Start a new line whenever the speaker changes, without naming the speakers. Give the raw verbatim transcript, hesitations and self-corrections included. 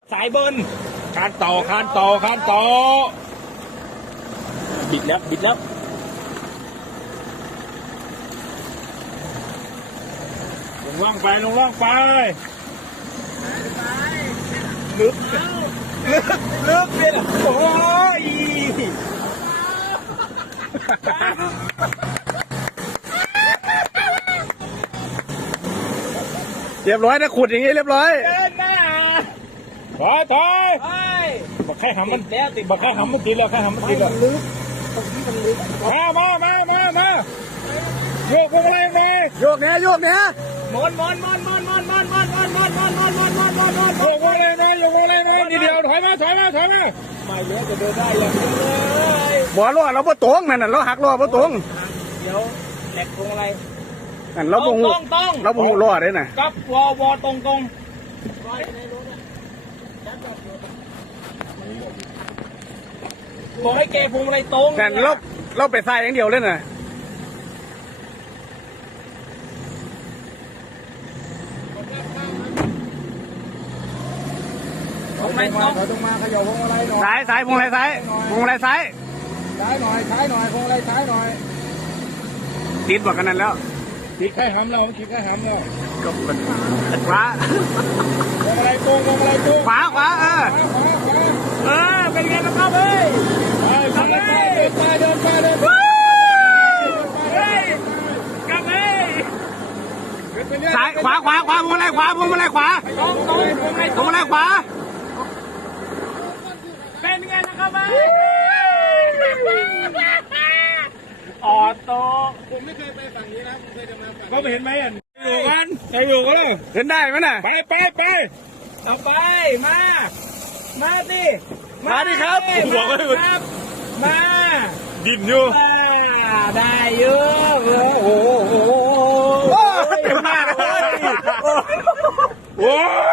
สายบนคานต่อคานต่อคานต่อบิดแล้วบิดแล้วลงล่างไปลงล่างไปลึกลึกลึกเลยโอ้ย
เรียบร้อยนะขุดอย่างงี้เรียบร้อย
เดินมาถอยถอยบักแค่หำมันแล้วติดบักแค่หำมันติดแล้วแค่หำมันติดแล้วลึกตรงนี้มันลึกมามามามามาโยกพวงมาลัยมา
โยกเนี้ยโยกเนี้ย
มอนมอนมอนมอนมอนมอนมอนมอนมอนมอนมอนมอนมอนมอนมอนโยกพวงมาลัยมาโยกพวงมาลัยมาทีเดียวถอยมาถอยมาถอยมาไม่เลี้ยวจะเดินได้ยังเลย
บ่อล้อเราบ่ตรงนั่นน่ะเราหักล้อบ่ตรง
เดี๋ยวแหลกพวงมาลัย
นั่นเราบ่ฮู้
ต้องต้อง
เราบ่ฮู้ล้อเด้น่ะ
กับวอวอตรงตรงบอกให้แกพวงมาลัยตรง
นั่นเราเราไปซ้ายอย่างเดียวเลยน่ะ
ตรงไหนตรง
ตรงมาขยับพวงมาลัยหน่อย
ซ้ายซ้ายพวงมาลัยซ้ายพวงมาลัยซ้าย
ซ้ายหน่อยซ้ายหน่อยพวงมาลัยซ้ายหน่อย
ติดบ่กันนั่นแล้ว
คิดแค่หำเราคิดแค่หำเรา
ก็เป็นขวา
พวงมาลัยตรงพวงมาลัยตรง
ขวาขวาเออ
เออเป็นไงกันครับเฮ้ยไปเดินไปเดินไปเดินไปเฮ้ยกลับเฮ้ย
ซ้ายขวาขวาขวาพวงมาลัยขวาพวงมาลัยขวา
ตรงตรงพวงมาลัย
พวงมาลัยขวา
เป็นไงนะครับเฮ้ยออโต้
ผมไม่เคยไปฝั่งนี้นะผมเคยดำน้ำฝั่ง
ก็ไม่เห็นไหมอ่ะอยู่กันใครอยู่กันเลย
เห็นได้ไหมน่ะ
ไปไปไปเอาไปมามาสิ
มาดิครับ
มาครับ มา
ดินอยู่
อ่าได้เยอะโอ้โหโอ้โห
เต็มหน้าเลย
โอ้ย